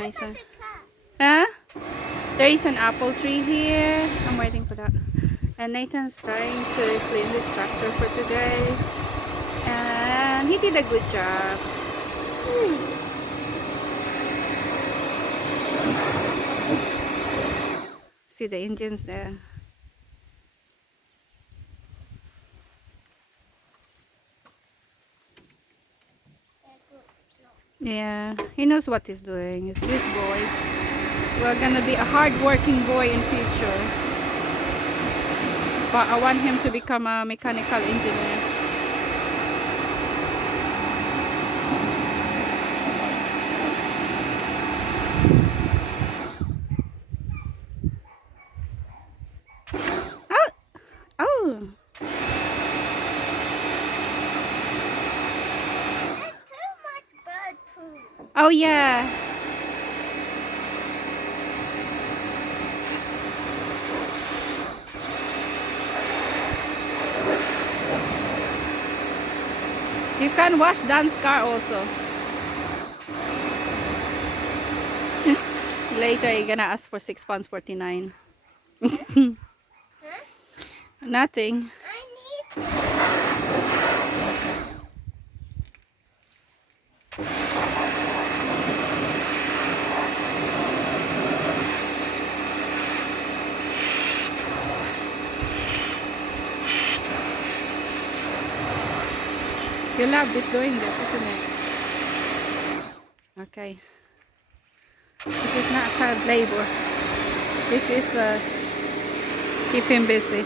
my son. Huh? There is an apple tree here. I'm waiting for that. And Nathan's trying to clean this tractor for today. And he did a good job. See the engines there. Yeah, he knows what he's doing. It's this boy. We're gonna be a hard-working boy in future. But I want him to become a mechanical engineer. Oh! Oh! Oh yeah. You can wash Dan's car also. Later you're gonna ask for £6.49. Huh? Nothing. You love this doing this, isn't it? Okay. This is not child labor. This is keep him busy.